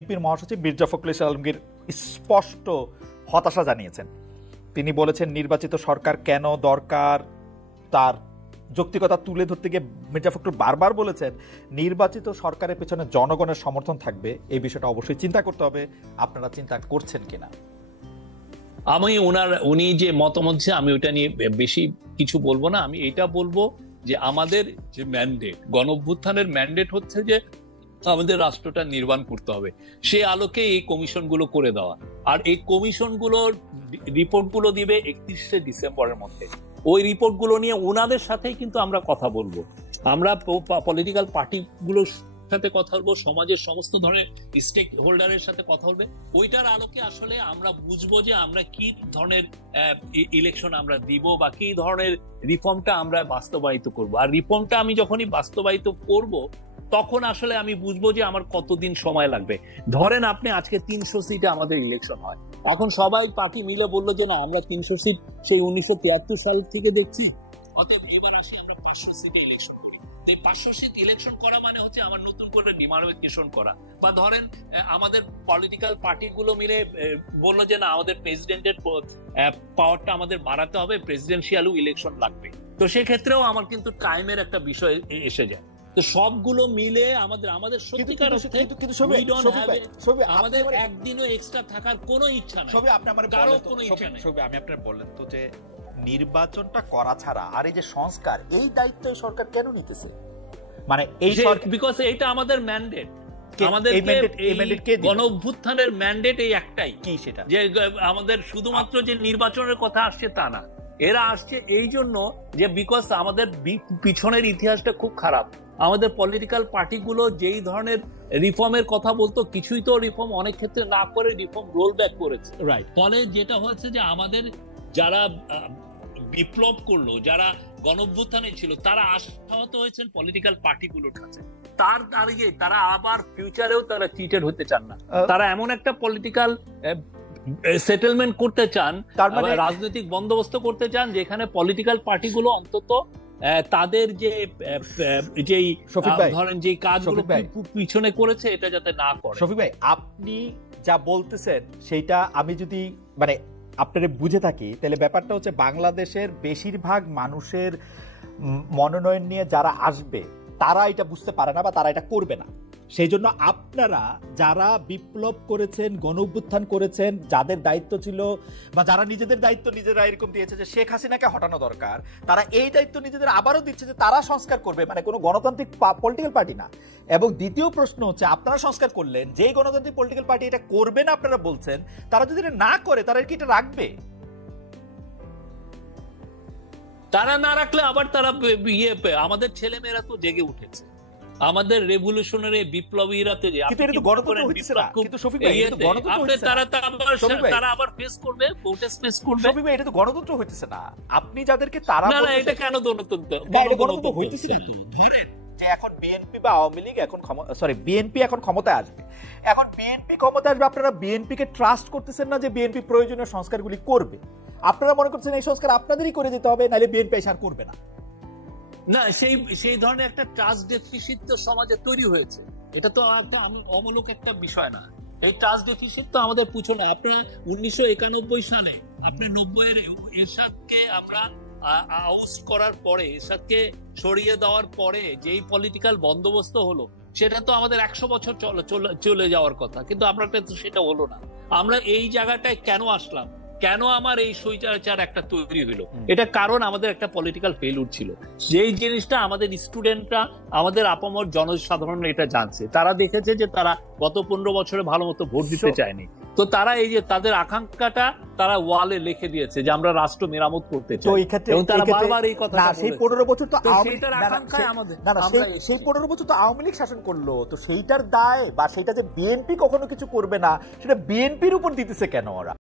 বিএনপির মহাসচিব মির্জা ফখরুল ইসলাম আলমগীর স্পষ্ট হতাশা জানিয়েছেন। তিনি বলেছেন নির্বাচিত সরকার কেন দরকার তার যৌক্তিকতা তুলে ধরতে গিয়ে মির্জা ফখরুল বারবার বলেছেন নির্বাচিত সরকারের পেছনে জনগণের সমর্থন থাকবে। এই বিষয়টা অবশ্যই চিন্তা করতে হবে। আপনারা চিন্তা করছেন কিনা? উনি যে মতামত, আমি ওইটা নিয়ে বেশি কিছু বলবো না। আমি এটা বলবো যে আমাদের যে ম্যান্ডেট, গণঅভ্যুত্থানের ম্যান্ডেট হচ্ছে যে আমাদের রাষ্ট্রটা নির্মাণ করতে হবে। সে আলোকে এই কমিশনগুলো করে দেওয়া, আর এই কমিশনগুলোর রিপোর্টগুলো দিবে 31শে ডিসেম্বরের মধ্যে। ওই রিপোর্টগুলো নিয়ে ওনাদের সাথেই কিন্তু আমরা কথা বলবো। আমরা পলিটিক্যাল পার্টিগুলোর সাথে কথা বলবো, সমাজের সমস্ত ধরনের স্টেক হোল্ডারের সাথে কথা বলবে। ওইটার আলোকে আসলে আমরা বুঝবো যে আমরা কি ধরনের ইলেকশন আমরা দিব বা কি ধরনের রিফর্মটা আমরা বাস্তবায়িত করব। আর রিফর্মটা আমি যখনই বাস্তবায়িত করব তখন আসলে আমি বুঝবো যে আমার কতদিন সময় লাগবে। ধরেন আপনি আজকে 300 সিটে আমাদের ইলেকশন হয়, এখন সবাই পার্টি মিলে বললো যে না আমরা 300 সিট সেই 1973 সাল থেকে দেখছি, অতএব এবার আসি আমরা 500 সিটে ইলেকশন করি। 500 সিট ইলেকশন করা মানে হচ্ছে আমার নতুন করে ডিমার্কেশন করা। বা ধরেন আমাদের পলিটিক্যাল পার্টিগুলো মিলে বললো যে না আমাদের প্রেসিডেন্টের পাওয়ারটা আমাদের বাড়াতে হবে, প্রেসিডেন্সিয়ালও ইলেকশন লাগবে। তো সেক্ষেত্রেও আমার কিন্তু টাইমের একটা বিষয় এসে যায়। তো সবগুলো মিলে আমাদের সত্যিকার অর্থে আমাদের একদিনও এক্সট্রা থাকার কোনো ইচ্ছা নেই। আমি আপনার বললেন তো যে নির্বাচনটা করা ছাড়া আর এই যে সংস্কার, এই দায়িত্ব সরকার কেন নিতেছে? মানে এই বিকজ এইটা আমাদের ম্যান্ডেট, আমাদের গণঅভ্যুত্থানের ম্যান্ডেট এই একটাই। কি সেটা? যে আমাদের শুধুমাত্র যে নির্বাচনের কথা আসছে তা না, এরা আসছে এই জন্য যে বিকজ আমাদের পিছনের ইতিহাসটা খুব খারাপ। আমাদের পলিটিক্যাল পার্টিগুলো যেই ধরনের রিফর্মের কথা বলতো, কিছুই তো রিফর্ম অনেক ক্ষেত্রে না করে রিফর্ম রোল ব্যাক করেছে। রাইট। ফলে যেটা হয়েছে যে আমাদের যারা বিপ্লব করলো, যারা গণঅভ্যুত্থানে ছিল, তারা আশাহত হয়েছেন পলিটিক্যাল পার্টিগুলোর কাছে। তার আগে তারা আবার ফিউচারেও তারা চিটেড হতে চান না। তারা এমন একটা পলিটিক্যাল সেটেলমেন্ট করতে চান, তার মানে রাজনৈতিক বন্দোবস্ত করতে চান যেখানে পলিটিক্যাল পার্টিগুলো অন্তত তাদের যে ধরেন যে কাজগুলো পিছনে করেছে এটা যাতে না করে। শফিক ভাই, আপনি যা বলতেছেন সেইটা আমি যদি মানে আপনারা বুঝে থাকি, তাহলে ব্যাপারটা হচ্ছে বাংলাদেশের বেশিরভাগ মানুষের মনোনয়ন নিয়ে যারা আসবে তারা এটা বুঝতে পারে না বা তারা এটা করবে না। সেই জন্য আপনারা যারা বিপ্লব করেছেন, গণঅভ্যুত্থান করেছেন, যাদের দায়িত্ব ছিল বা যারা নিজেদের দায়িত্ব নিজেরা এরকম দিয়েছে যে শেখ হাসিনাকে হটানো দরকার, তারা এই দায়িত্ব নিজেদের আবারও দিচ্ছে যে তারা সংস্কার করবে, মানে কোনো গণতান্ত্রিক পলিটিক্যাল পার্টি না। এবং দ্বিতীয় প্রশ্ন হচ্ছে আপনারা সংস্কার করলেন, যেই গণতান্ত্রিক পলিটিক্যাল পার্টি এটা করবে না আপনারা বলছেন, তারা যদি এটা না করে তারা কি এটা রাখবে? তারা না রাখলে আবার তারা আমাদের ছেলেমেয়েরা তো জেগে উঠেছে, আমাদের রেভলিউশনারি বিপ্লবীরা তো তারা আবার ফেস করবে, প্রোটেস্ট ফেস করবে। এটা তো গণতন্ত্র হইতেছে না। আপনি যাদেরকে তারা এটা কেন গণতন্ত্র হইতেছে না? ধরেন যে এখন বিএনপি বা আওয়ামী লীগ এখন বিএনপি এখন ক্ষমতায় আসবে, এখন বিএনপি ক্ষমতায় আসবে, আপনারা বিএনপি কে ট্রাস্ট করতেছেন না যে বিএনপি প্রয়োজনীয় সংস্কারগুলি করবে। আপনারা মনে করছেন এই সংস্কার আপনাদেরই করে দিতে হবে, নাহলে বিএনপি এসে আর করবে না। না, সেই ধরনের একটা ট্রাস্ট ডেফিসিট তো সমাজে তৈরি হয়েছে। এটা তো অমূলক একটা বিষয় না। এই ট্রাস্ট ডেফিসিট তো আমাদের পিছনে। আপনারা 1991 সালে আপনি 90-এর এরশাদকে আমরা আউস্ট করার পরে, এরশাদকে সরিয়ে দেওয়ার পরে যেই পলিটিক্যাল বন্দোবস্ত হলো, সেটা তো আমাদের 100 বছর চলে যাওয়ার কথা, কিন্তু আপনার তো সেটা হলো না। আমরা এই জায়গাটায় কেন আসলাম, কেন আমার এই স্বৈরাচার একটা তৈরি হলো? এটা কারণ আমাদের একটা পলিটিক্যাল ফেলিউর ছিল। যেই জিনিসটা আমাদের স্টুডেন্টরা, আমাদের আপামর জনসাধারণ এটা জানছে। তারা দেখেছে যে তারা গত 15 বছরে ভালো মতো ভোট দিতে চায়নি। তো তারা এই যে তাদের আকাঙ্ক্ষাটা তারা ওয়ালে লিখে দিয়েছে যে আমরা রাষ্ট্র মেরামত করতে চাই। এবং তারা বারবার এই কথা, সেই 15 বছর তো সেই 15 বছর তো আওয়ামী লীগ শাসন করলো, তো সেইটার দায় বা সেটা যে বিএনপি কখনো কিছু করবে না সেটা বিএনপির উপর দিতেছে কেন ওরা?